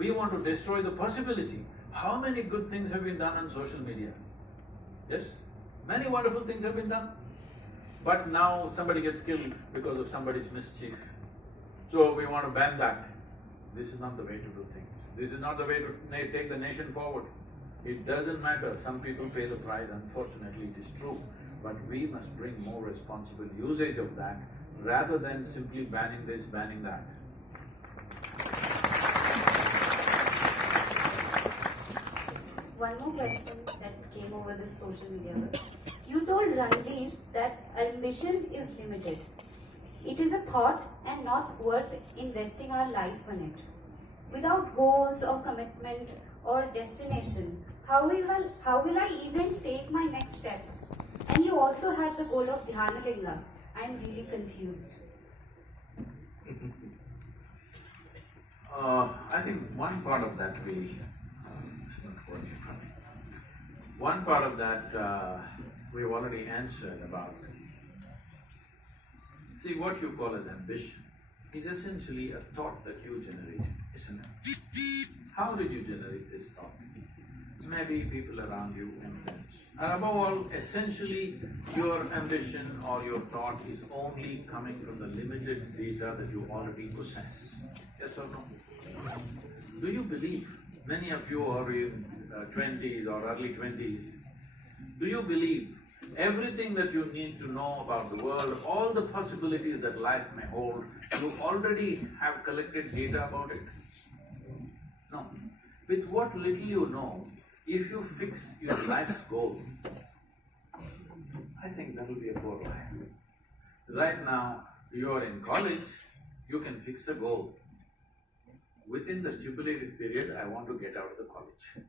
We want to destroy the possibility. How many good things have been done on social media? Yes? Many wonderful things have been done. But now somebody gets killed because of somebody's mischief. So we want to ban that. This is not the way to do things. This is not the way to take the nation forward. It doesn't matter, some people pay the price, unfortunately it is true. But we must bring more responsible usage of that rather than simply banning this, banning that. One more question that came over the social media was, you told Ranveer that ambition is limited. It is a thought and not worth investing our life on it. Without goals or commitment or destination, how will I even take my next step? And you also had the goal of Dhyanalinga. I am really confused. I think one part of that one part of that we've already answered about. See, what you call as ambition is essentially a thought that you generate, isn't it? How did you generate this thought? Maybe people around you influence. And above all, essentially, your ambition or your thought is only coming from the limited data that you already possess. Yes or no? Do you believe, many of you are in 20s or early 20s, do you believe everything that you need to know about the world, all the possibilities that life may hold, you already have collected data about it? No. With what little you know, if you fix your life's goal, I think that will be a poor life. Right now, you are in college, you can fix a goal. Within the stipulated period, I want to get out of the college.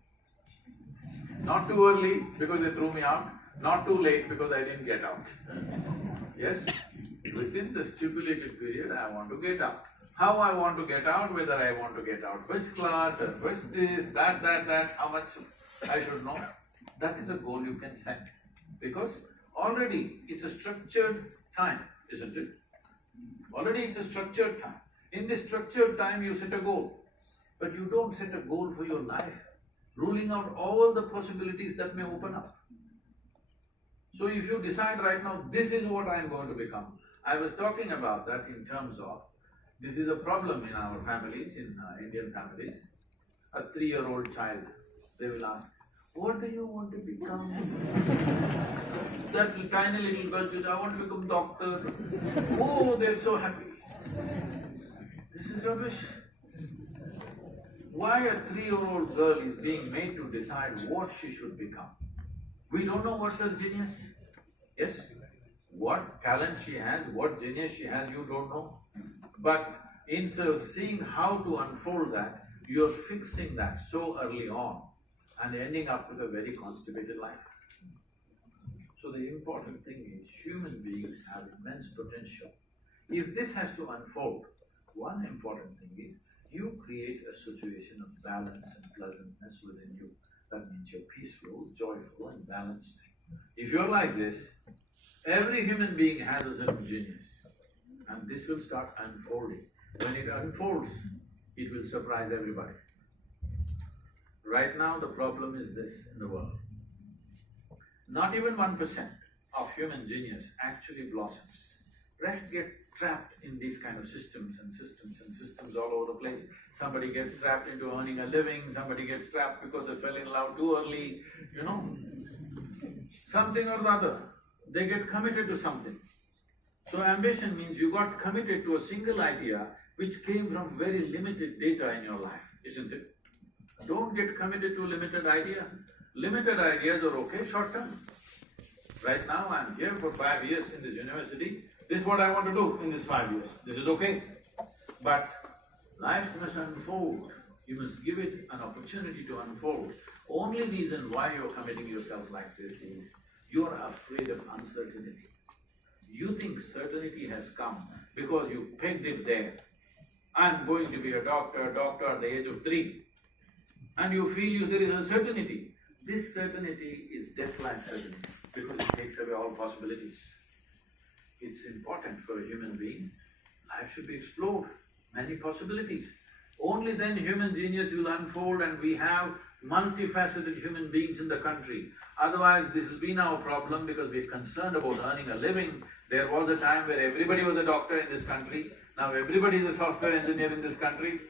Not too early because they threw me out, not too late because I didn't get out. Yes? Within the stipulated period, I want to get out. How I want to get out, whether I want to get out first class or first this, that, how much I should know, that is a goal you can set. Because already it's a structured time, isn't it? Already it's a structured time. In this structured time you set a goal, but you don't set a goal for your life, ruling out all the possibilities that may open up. So if you decide right now, this is what I am going to become. I was talking about that in terms of, this is a problem in our families, in Indian families. A 3-year-old child, they will ask, what do you want to become? That tiny little girl says, I want to become doctor. Oh, they're so happy. This is rubbish. Why a 3-year-old girl is being made to decide what she should become? We don't know what's her genius. Yes? What talent she has, what genius she has, you don't know. But instead of seeing how to unfold that, you're fixing that so early on and ending up with a very constipated life. So the important thing is, human beings have immense potential. If this has to unfold, one important thing is, you create a situation of balance and pleasantness within you. That means you're peaceful, joyful and balanced. If you're like this, every human being has a certain genius. And this will start unfolding. When it unfolds, it will surprise everybody. Right now the problem is this in the world. Not even 1% of human genius actually blossoms. Rest get trapped in these kind of systems all over the place. Somebody gets trapped into earning a living, somebody gets trapped because they fell in love too early, you know. Something or the other. They get committed to something. So ambition means you got committed to a single idea which came from very limited data in your life, isn't it? Don't get committed to a limited idea. Limited ideas are okay short term. Right now I'm here for 5 years in this university. This is what I want to do in these 5 years. This is okay. But life must unfold. You must give it an opportunity to unfold. Only reason why you're committing yourself like this is you're afraid of uncertainty. You think certainty has come because you pegged it there. I'm going to be a doctor at the age of 3. And you feel there is a certainty. This certainty is death-like certainty because it takes away all possibilities. It's important for a human being. Life should be explored, many possibilities. Only then human genius will unfold and we have multifaceted human beings in the country. Otherwise, this has been our problem because we're concerned about earning a living. There was a time where everybody was a doctor in this country, now everybody is a software engineer in this country.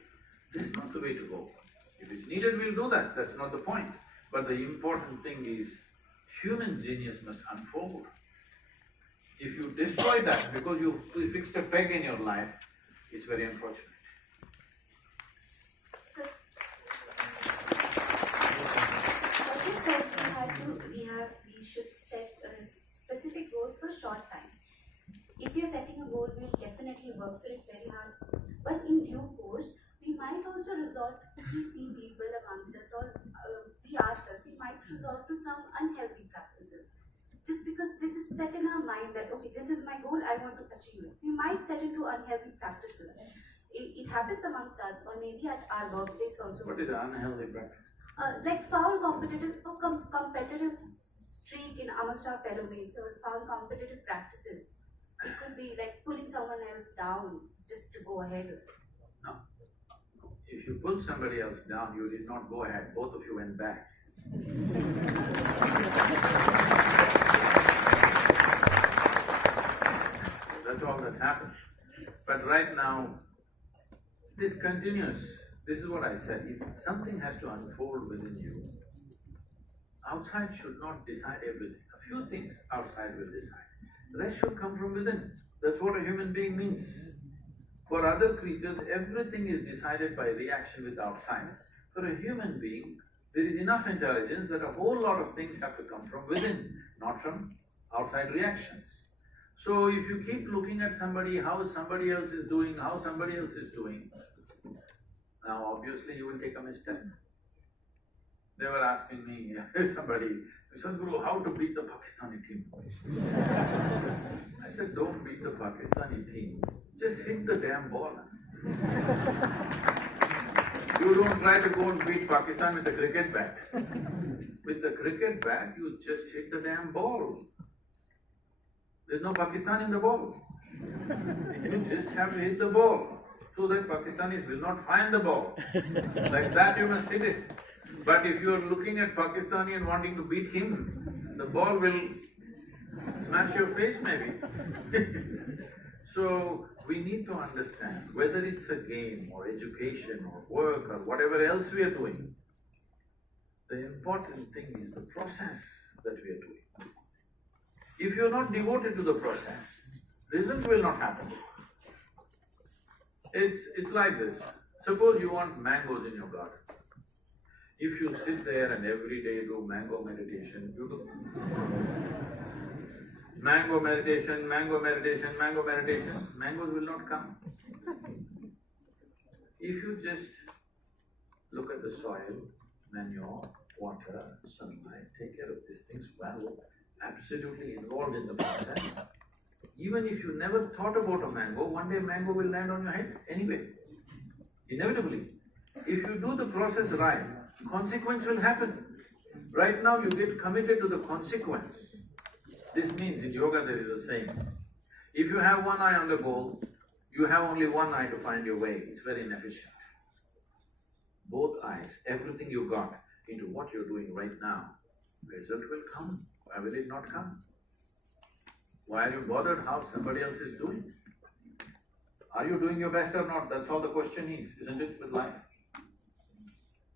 This is not the way to go. If it's needed, we'll do that, that's not the point. But the important thing is, human genius must unfold. If you destroy that because you fixed a peg in your life, it's very unfortunate. So, what you said, we should set specific goals for short time. If you're setting a goal, we'll definitely work for it very hard. But in due course, we might also resort, if we see people amongst us or we ourselves, we might resort to some unhealthy practices. Just because this is set in our mind that, okay, this is my goal, I want to achieve it. We might set into unhealthy practices. It happens amongst us, or maybe at our workplace also. What is an unhealthy practice? Like foul competitive streak in amongst our fellow mates, or foul competitive practices. It could be like pulling someone else down just to go ahead of it. No. If you pull somebody else down, you did not go ahead, both of you went back. That's all that happened. But right now, this continues. This is what I said, if something has to unfold within you, outside should not decide everything. A few things outside will decide. The rest should come from within. That's what a human being means. For other creatures, everything is decided by reaction with outside. For a human being, there is enough intelligence that a whole lot of things have to come from within, not from outside reactions. So if you keep looking at somebody, how somebody else is doing, now obviously you will take a mistake. They were asking me, somebody, SadGuru, how to beat the Pakistani team? I said, don't beat the Pakistani team, just hit the damn ball. You don't try to go and beat Pakistan with a cricket bat. With the cricket bat, you just hit the damn ball. There's no Pakistan in the ball. You just have to hit the ball, so that Pakistanis will not find the ball. Like that you must hit it. But if you are looking at Pakistani and wanting to beat him, the ball will smash your face maybe. So we need to understand, whether it's a game or education or work or whatever else we are doing, the important thing is the process that we are doing. If you are not devoted to the process, result will not happen. It's like this. Suppose you want mangoes in your garden. If you sit there and every day do mango meditation, you do mango meditation, mangoes will not come. If you just look at the soil, manure, water, sunlight, take care of these things well, absolutely involved in the process, even if you never thought about a mango, one day mango will land on your head anyway, inevitably. If you do the process right, consequence will happen. Right now you get committed to the consequence. This means in yoga there is a saying, if you have one eye on the goal, you have only one eye to find your way. It's very inefficient. Both eyes, everything you got into what you're doing right now, result will come. Why will it not come? Why are you bothered how somebody else is doing? Are you doing your best or not? That's all the question is, isn't it, with life?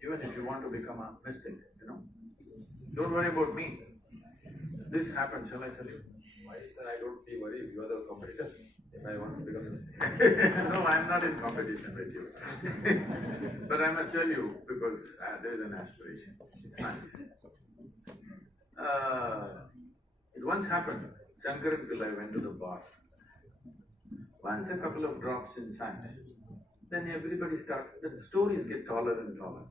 Even if you want to become a mystic, don't worry about me. This happened, shall I tell you? Why, sir, I don't be worried if you are the competitor, if I want to become a mystic. No, I'm not in competition with you. But I must tell you, because there is an aspiration. It's nice. It once happened, Shankar and Pillai went to the bar. Once a couple of drops inside, then everybody starts, the stories get taller and taller.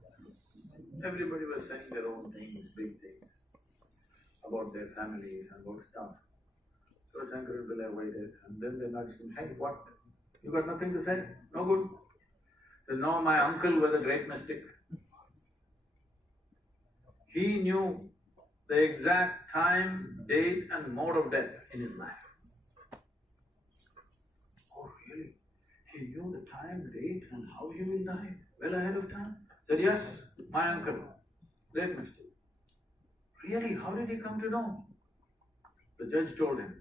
Everybody was saying their own things, big things, about their families and about stuff. So Shankar and Pillai waited, and then they nudged him, hey, what? You got nothing to say? No good. So no, my uncle was a great mystic. He knew the exact time, date and mode of death in his life. Oh really? He knew the time, date and how he will die? Well ahead of time. Said, yes, my uncle. Great mistake. Really, how did he come to know? The judge told him.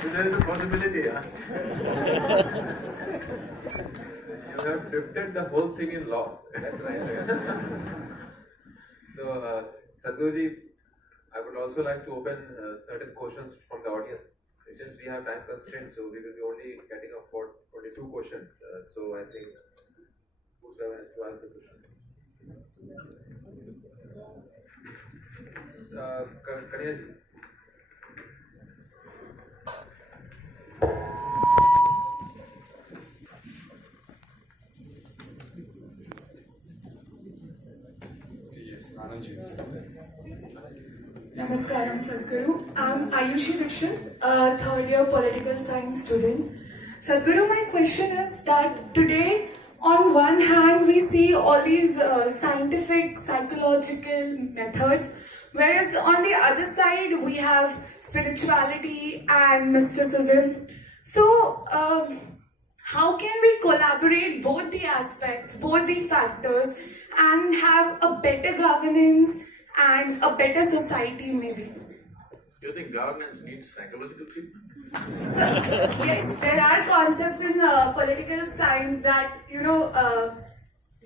So there is a possibility, huh? You have drifted the whole thing in law. That's right. So, Sadhguruji, I would also like to open certain questions from the audience. Since we have time constraints, so we will be only getting up for only 2 questions. So I think whosoever has to ask the question. Kaniyaji. Yes, Anand. Namaskaram, Sadhguru. I'm Ayushi Dixit, a third year political science student. Sadhguru, my question is that today, on one hand, we see all these scientific, psychological methods, whereas on the other side, we have spirituality and mysticism. So, how can we collaborate both the aspects, both the factors, and have a better governance and a better society, maybe? You think governance needs psychological treatment? Yes, there are concepts in political science that,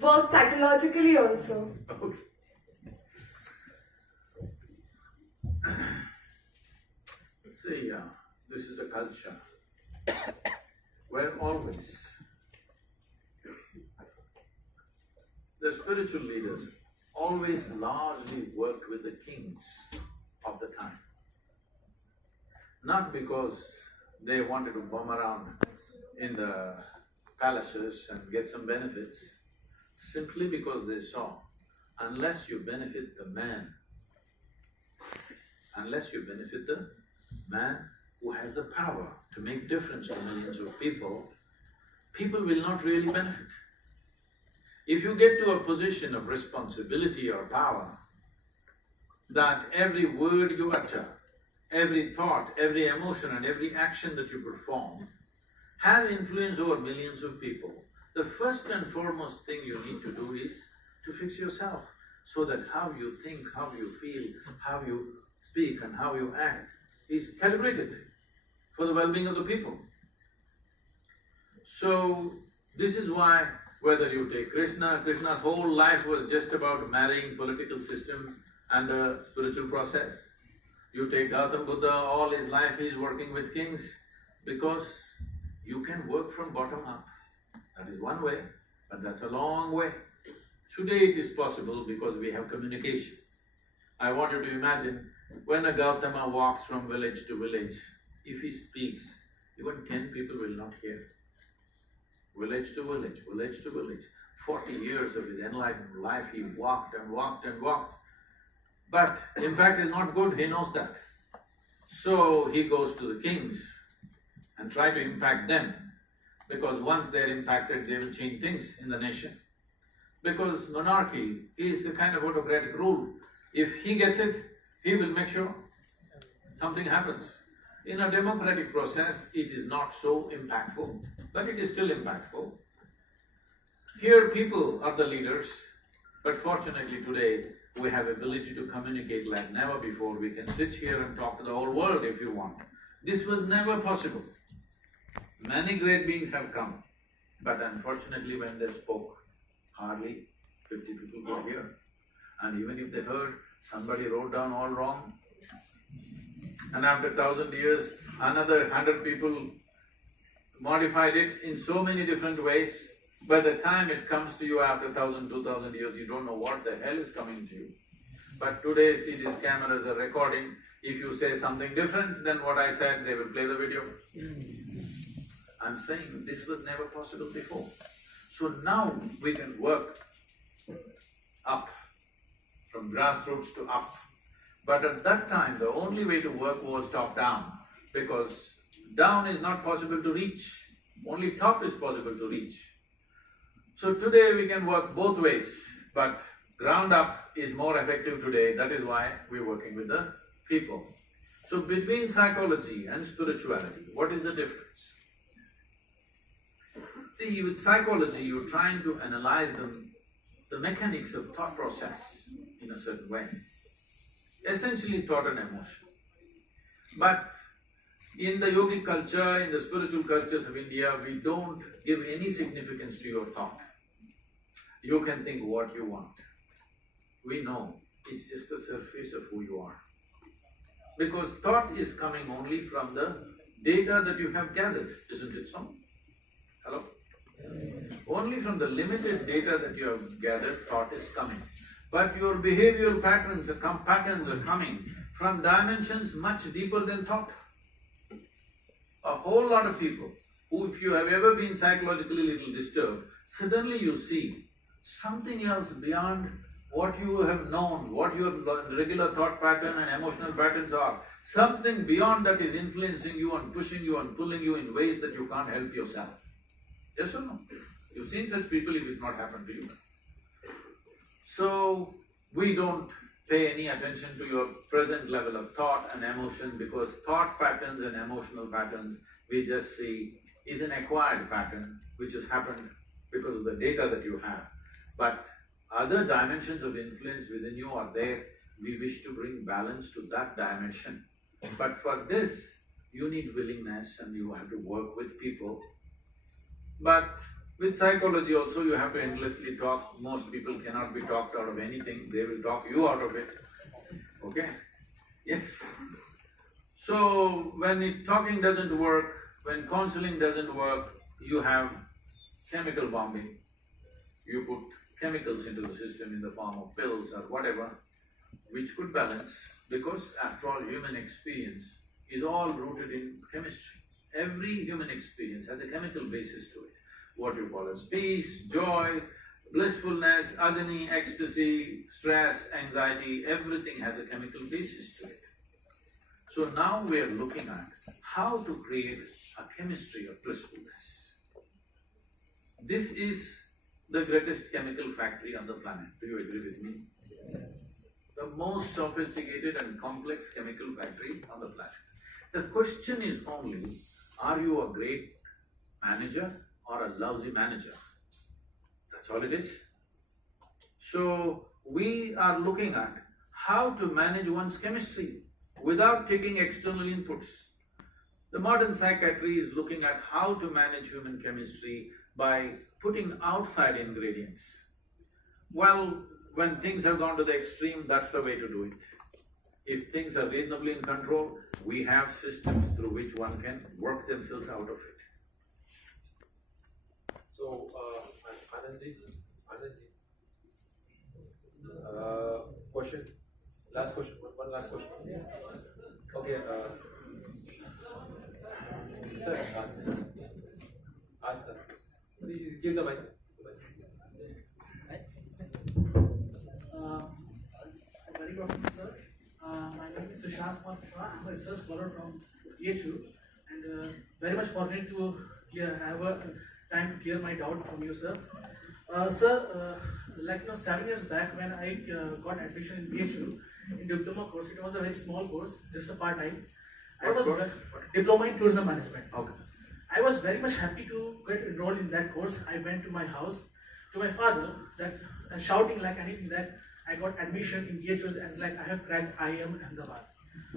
work psychologically also. Okay. See, this is a culture where always the spiritual leaders always largely worked with the kings of the time. Not because they wanted to bum around in the palaces and get some benefits, simply because they saw, unless you benefit the man who has the power to make difference to millions of people, people will not really benefit. If you get to a position of responsibility or power, that every word you utter, every thought, every emotion and every action that you perform has influence over millions of people, the first and foremost thing you need to do is to fix yourself, so that how you think, how you feel, how you speak and how you act is calibrated for the well-being of the people. So, this is why whether you take Krishna's whole life was just about marrying political system and the spiritual process. You take Gautam Buddha, all his life he is working with kings, because you can work from bottom up. That is one way, but that's a long way. Today it is possible because we have communication. I want you to imagine, when a Gautama walks from village to village, if he speaks, even 10 people will not hear. Village to village, village to village. 40 years of his enlightened life, he walked and walked and walked. But impact is not good, he knows that. So he goes to the kings and try to impact them, because once they're impacted, they will change things in the nation. Because monarchy is a kind of autocratic rule. If he gets it, he will make sure something happens. In a democratic process, it is not so impactful, but it is still impactful. Here people are the leaders, but fortunately today, we have ability to communicate like never before. We can sit here and talk to the whole world if you want. This was never possible. Many great beings have come, but unfortunately when they spoke, hardly 50 people could hear. And even if they heard, somebody wrote down all wrong. And after 1,000 years, another 100 people modified it in so many different ways. By the time it comes to you after 1,000, 2,000 years, you don't know what the hell is coming to you. But today, see, these cameras are recording. If you say something different than what I said, they will play the video. I'm saying this was never possible before. So now we can work up, from grassroots to up. But at that time, the only way to work was top-down, because down is not possible to reach, only top is possible to reach. So today we can work both ways, but ground up is more effective today. That is why we're working with the people. So between psychology and spirituality, what is the difference? See, with psychology, you're trying to analyze the mechanics of thought process in a certain way. Essentially thought and emotion. But in the yogic culture, in the spiritual cultures of India, we don't give any significance to your thought. You can think what you want. We know it's just the surface of who you are. Because thought is coming only from the data that you have gathered, isn't it so? Hello? Only from the limited data that you have gathered, thought is coming. But your behavioral patterns are coming from dimensions much deeper than thought. A whole lot of people who, if you have ever been psychologically little disturbed, suddenly you see something else beyond what you have known, what your regular thought pattern and emotional patterns are. Something beyond that is influencing you and pushing you and pulling you in ways that you can't help yourself. Yes or no? You've seen such people if it's not happened to you. So, we don't pay any attention to your present level of thought and emotion because thought patterns and emotional patterns we just see is an acquired pattern which has happened because of the data that you have. But other dimensions of influence within you are there. We wish to bring balance to that dimension. But for this, you need willingness and you have to work with people. But with psychology also, you have to endlessly talk. Most people cannot be talked out of anything, they will talk you out of it. Okay? Yes. So, when talking doesn't work, when counseling doesn't work, you have chemical bombing. You put chemicals into the system in the form of pills or whatever, which could balance, because after all, human experience is all rooted in chemistry. Every human experience has a chemical basis to it. What you call as peace, joy, blissfulness, agony, ecstasy, stress, anxiety, everything has a chemical basis to it. So now we are looking at how to create a chemistry of blissfulness. This is the greatest chemical factory on the planet. Do you agree with me? The most sophisticated and complex chemical factory on the planet. The question is only, are you a great manager or a lousy manager? That's all it is. So, we are looking at how to manage one's chemistry without taking external inputs. The modern psychiatry is looking at how to manage human chemistry by putting outside ingredients. Well, when things have gone to the extreme, that's the way to do it. If things are reasonably in control, we have systems through which one can work themselves out of it. So, Anandji, question, last question, one last question. Okay, sir, ask. Please give the mic. Very good afternoon, sir. My name is Sushant Kumar Shah. I'm a research scholar from BHU and very much fortunate to have a time to clear my doubt from you, sir. Sir, 7 years back when I got admission in BHU in diploma course, it was a very small course, just a part-time. I was diploma in tourism management. Okay. I was very much happy to get enrolled in that course. I went to my house, to my father, that shouting like anything that I got admission in BHU as like I have cracked IIM Ahmedabad.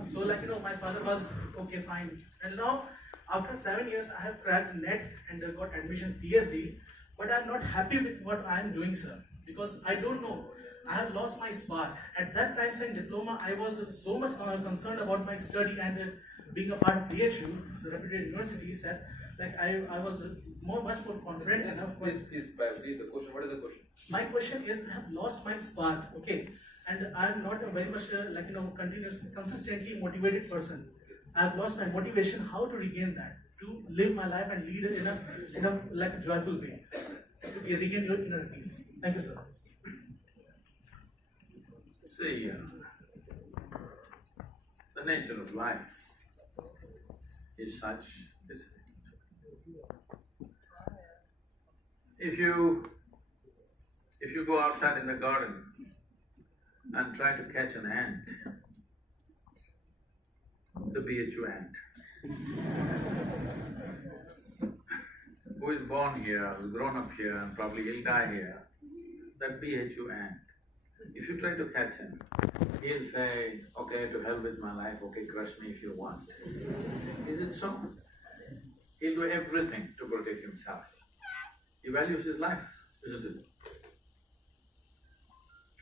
So my father was okay, fine. And now after 7 years I have cracked NET and got admission PhD, but I am not happy with what I am doing, sir, because I don't know. I have lost my spark. At that time, sir, in diploma, I was so much concerned about my study and being a part of BHU, the reputed university, said like I was much more confident. Please, read the question. What is the question? My question is, I have lost my spark, okay, and I am not a very much consistently motivated person. I have lost my motivation. How to regain that? To live my life and lead it in a joyful way. So to regain your inner peace. Thank you, sir. See, the nature of life is such. If you go outside in the garden and try to catch an ant, The BHU ant. Who is born here, who's grown up here and probably he'll die here, that BHU ant. If you try to catch him, he'll say, okay, to hell with my life, okay, crush me if you want. Is it so? He'll do everything to protect himself. He values his life, isn't it?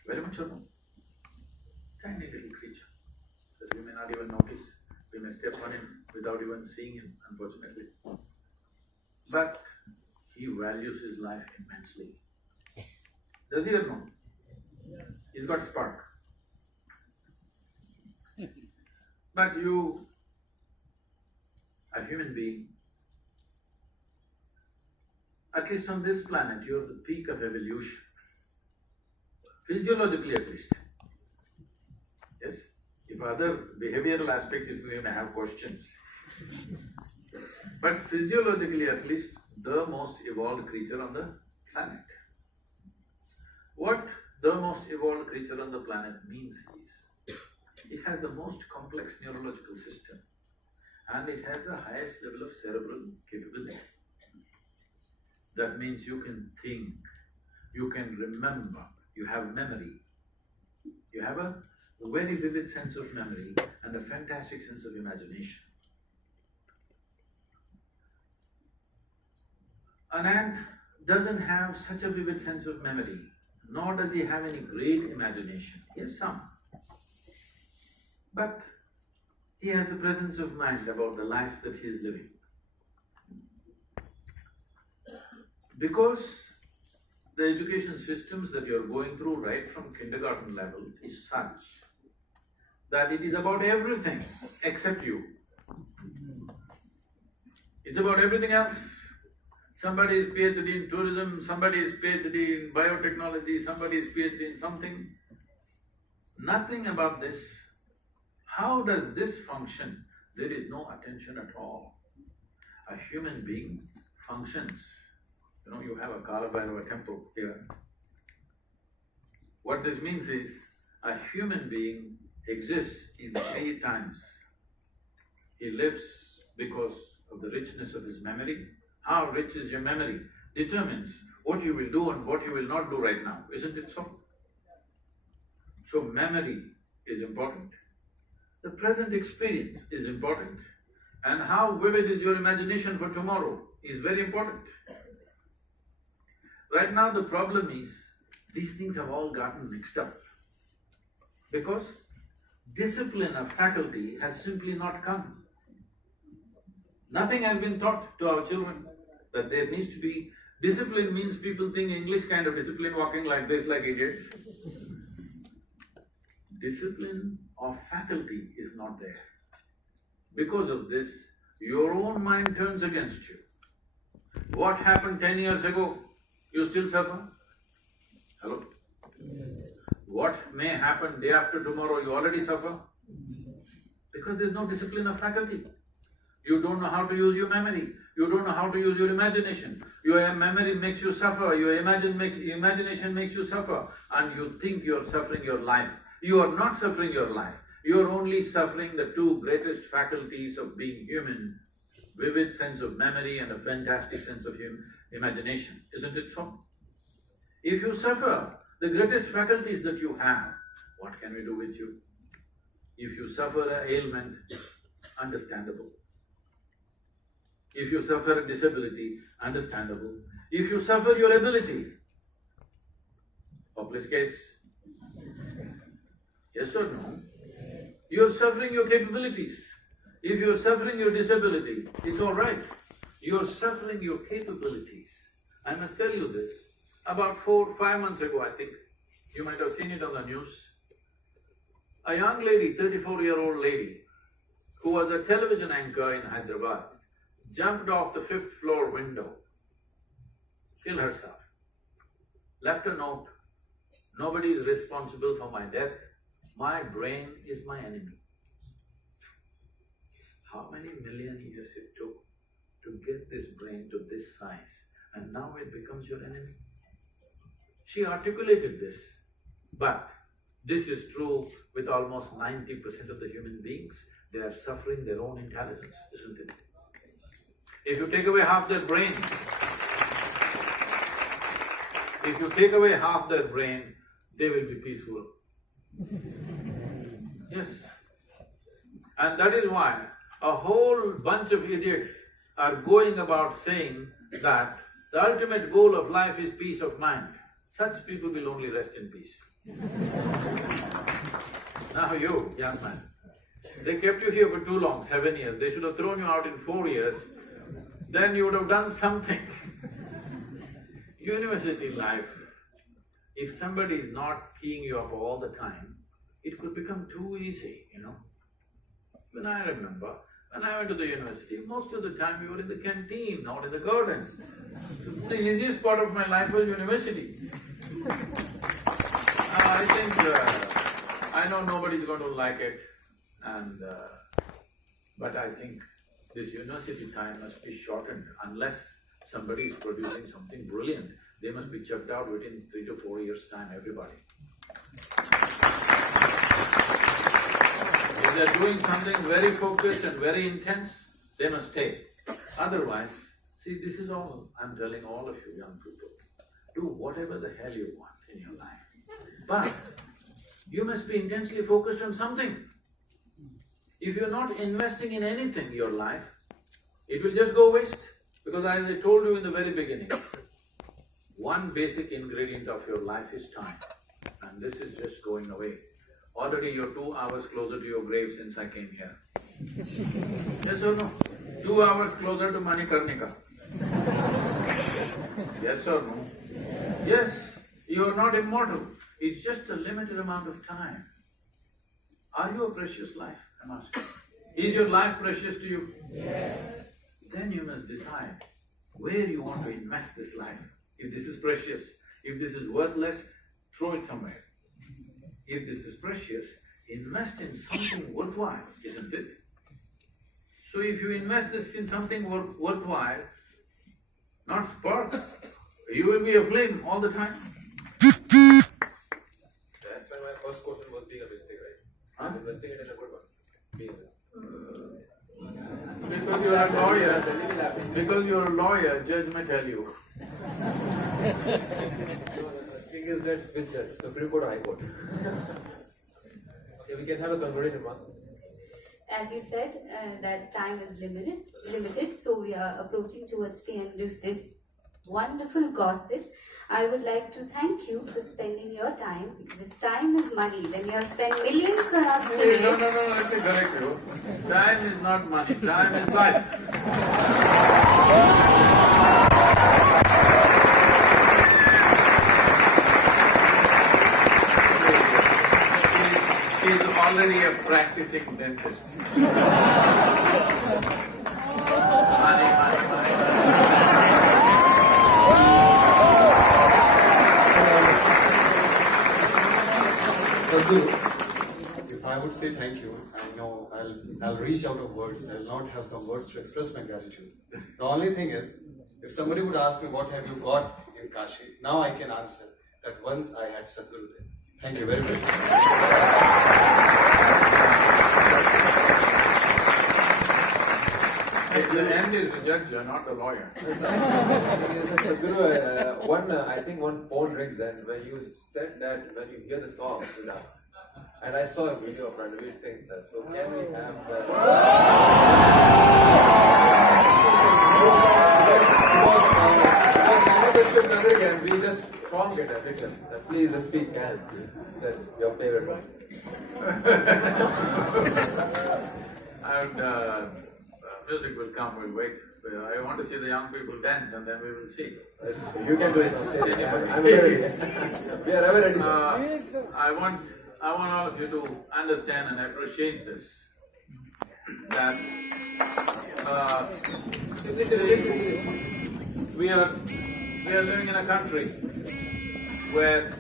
Very much so. Tiny little creature that we may not even notice. We may step on him without even seeing him, unfortunately. But he values his life immensely. Does he or no? He's got spark. But you, a human being, at least on this planet, you're the peak of evolution. Physiologically at least. Yes? If other behavioral aspects, if we may have questions. But physiologically at least, the most evolved creature on the planet. What the most evolved creature on the planet means is, it has the most complex neurological system and it has the highest level of cerebral capability. That means you can think, you can remember, you have memory. You have a very vivid sense of memory and a fantastic sense of imagination. An ant doesn't have such a vivid sense of memory, nor does he have any great imagination. He has some. But he has a presence of mind about the life that he is living. Because the education systems that you're going through right from kindergarten level is such that it is about everything except you. It's about everything else. Somebody is PhD in tourism, somebody is PhD in biotechnology, somebody is PhD in something. Nothing about this. How does this function? There is no attention at all. A human being functions. You know, you have a Kalabhairava temple here. What this means is, a human being exists in 3 times. He lives because of the richness of his memory. How rich is your memory determines what you will do and what you will not do right now, isn't it so? So memory is important. The present experience is important. And how vivid is your imagination for tomorrow is very important. Right now the problem is, these things have all gotten mixed up. Because discipline of faculty has simply not come. Nothing has been taught to our children that there needs to be… Discipline means people think English kind of discipline, walking like this like idiots. Discipline of faculty is not there. Because of this, your own mind turns against you. What happened 10 years ago, you still suffer? Hello? What may happen day after tomorrow, you already suffer? Because there's no discipline of faculty. You don't know how to use your memory, you don't know how to use your imagination. Your memory makes you suffer, your imagination makes you suffer, and you think you're suffering your life. You are not suffering your life, you're only suffering the 2 greatest faculties of being human, vivid sense of memory and a fantastic sense of imagination, isn't it so? If you suffer the greatest faculties that you have, what can we do with you? If you suffer an ailment, understandable. If you suffer a disability, understandable. If you suffer your ability, hopeless case. Yes or no? You're suffering your capabilities. If you're suffering your disability, it's all right. You're suffering your capabilities. I must tell you this, about 4-5 months ago, I think, you might have seen it on the news, a young lady, 34-year-old lady, who was a television anchor in Hyderabad, jumped off the 5th floor window, killed herself, left a note, nobody is responsible for my death, my brain is my enemy. How many million years it took to get this brain to this size, and now it becomes your enemy? She articulated this, but this is true with almost 90% of the human beings. they are suffering their own intelligence, isn't it? If you take away half their brain, they will be peaceful. Yes. And that is why a whole bunch of idiots are going about saying that the ultimate goal of life is peace of mind. Such people will only rest in peace. Now you, young man, they kept you here for too long, 7 years, they should have thrown you out in 4 years, then you would have done something. University life, if somebody is not keying you up all the time, it could become too easy, you know. When I remember, when I went to the university, most of the time we were in the canteen, not in the gardens. The easiest part of my life was university. I think, I know nobody's going to like it, but I think this university time must be shortened unless somebody is producing something brilliant. They must be checked out within 3 to 4 years' time, everybody. If they're doing something very focused and very intense, they must stay. Otherwise, see, this is all I'm telling all of you young people. Do whatever the hell you want in your life. But you must be intensely focused on something. If you're not investing in anything in your life, it will just go waste. Because as I told you in the very beginning, one basic ingredient of your life is time. And this is just going away. Already you're 2 hours closer to your grave since I came here. Yes or no? 2 hours closer to Manikarnika. Yes or no? Yes, you're not immortal. It's just a limited amount of time. Are you a precious life? I'm asking. Is your life precious to you? Yes. Then you must decide where you want to invest this life. If this is precious, if this is worthless, throw it somewhere. If this is precious, invest in something worthwhile, isn't it? So if you invest this in something worthwhile, not spark, you will be aflame all the time. That's why my first question was being a mistake, right? I'm investing it in a good one. Being a mistake. Because you're a lawyer, because you're a lawyer, judge may tell you. The thing is that which judge? Supreme Court or High Court? Okay, we can have a concluding remarks. As you said, that time is limited, so we are approaching towards the end of this wonderful gossip. I would like to thank you for spending your time, because if time is money, then you have spent millions on us today. No, let me correct you. Time is not money, time is life. He's already a practicing dentist. Money. SadGuru, if I would say thank you, I know I'll reach out of words. I'll not have some words to express my gratitude. The only thing is, if somebody would ask me what have you got in Kashi, now I can answer that once I had SadGuru there. Thank you very much. The end is the judge, you're not the lawyer. Sadhguru, I think one phone rings, and when you said that when you hear the song, you dance. And I saw a video of Ranveer Singh, sir. So can we have again, we just formed it a little. Please, if we can, then your favorite one. And music will come, we'll wait. I want to see the young people dance and then we will see. You can do it. I'm ready. We are ever ready. I want all of you to understand and appreciate this. That we are living in a country where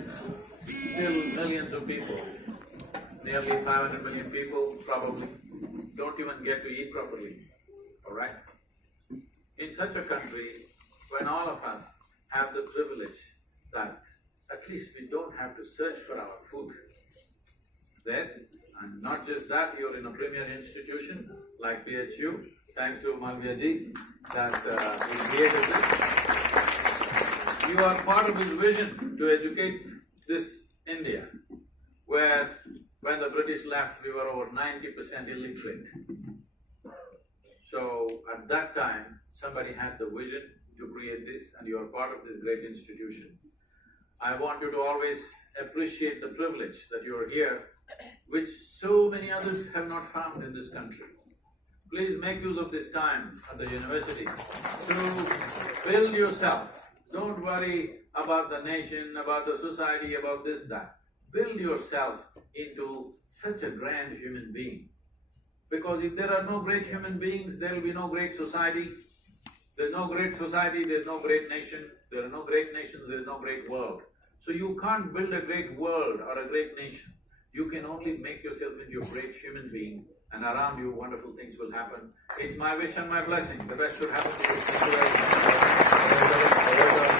still millions of people, nearly 500 million people probably, don't even get to eat properly. Alright? In such a country, when all of us have the privilege that at least we don't have to search for our food, then And not just that, you're in a premier institution like BHU, thanks to Malviyaji that he created this. You are part of his vision to educate this India, where when the British left, we were over 90% illiterate. So at that time, somebody had the vision to create this, and you are part of this great institution. I want you to always appreciate the privilege that you are here, which so many others have not found in this country. Please make use of this time at the university to build yourself. Don't worry about the nation, about the society, about this, that. Build yourself into such a grand human being. Because if there are no great human beings, there will be no great society. There's no great society, there's no great nation. There are no great nations, there's no great world. So you can't build a great world or a great nation. You can only make yourself into a great human being, and around you wonderful things will happen. It's my wish and my blessing. The best should happen to you. Thank you very much.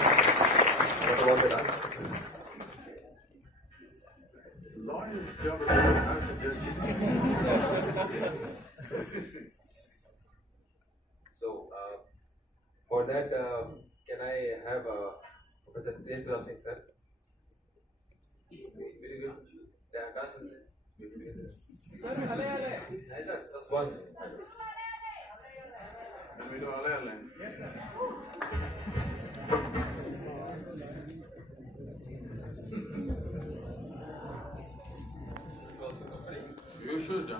What about the dance? Lawyer's job is not to judge. So, for that, can I have Professor Tej Singh, sir? Will you give? Yeah, class is there. Sir, Yes, sir. Just one. Can we do Alay? Yes, sir. You should, huh?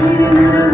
Thank you.